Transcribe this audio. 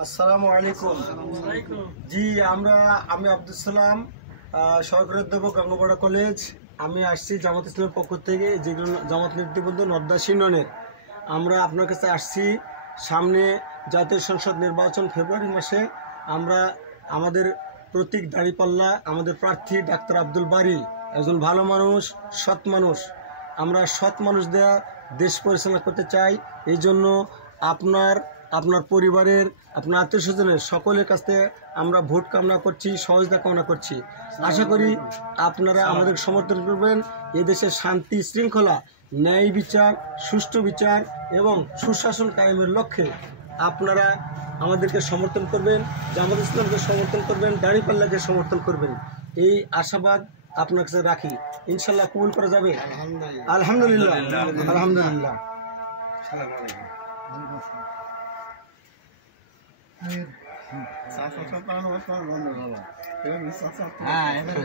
আসসালামু আলাইকুম। জি, আমি আব্দুল সালাম, সহকারী অধ্যাপক গঙ্গাপাড়া কলেজ। আমি আসছি জামাত ইসলামের পক্ষ থেকে, যেগুলো জামাত নেতৃবৃন্দ নর্দাস ইউনিয়নের। আমরা আপনার কাছে আসছি, সামনে জাতীয় সংসদ নির্বাচন ফেব্রুয়ারি মাসে। আমরা আমাদের প্রতীক দাঁড়িপাল্লা, আমাদের প্রার্থী ডাক্তার আব্দুল বারী একজন ভালো মানুষ, সৎ মানুষ। আমরা সৎ মানুষ দেয়া দেশ পরিচালনা করতে চাই। এই জন্য আপনার পরিবারের, আপনার আত্মীয় স্বজনের সকলের কাছে আমরা ভোট কামনা করছি, সহযোগিতা কামনা করছি। আশা করি আপনারা আমাদের সমর্থন করবেন। এদেশের শান্তি শৃঙ্খলা, ন্যায় বিচার, সুষ্ঠু বিচার এবং সুশাসন কায়েমের লক্ষ্যে আপনারা আমাদেরকে সমর্থন করবেন, জামাত ইসলামকে সমর্থন করবেন, দাঁড়িপাল্লাকে সমর্থন করবেন। এই আশাবাদ আপনার কাছে রাখি। ইনশাল্লাহ কবুল করা যাবে। আলহামদুলিল্লাহ, আলহামদুলিল্লাহ। হ্যাঁ, এবার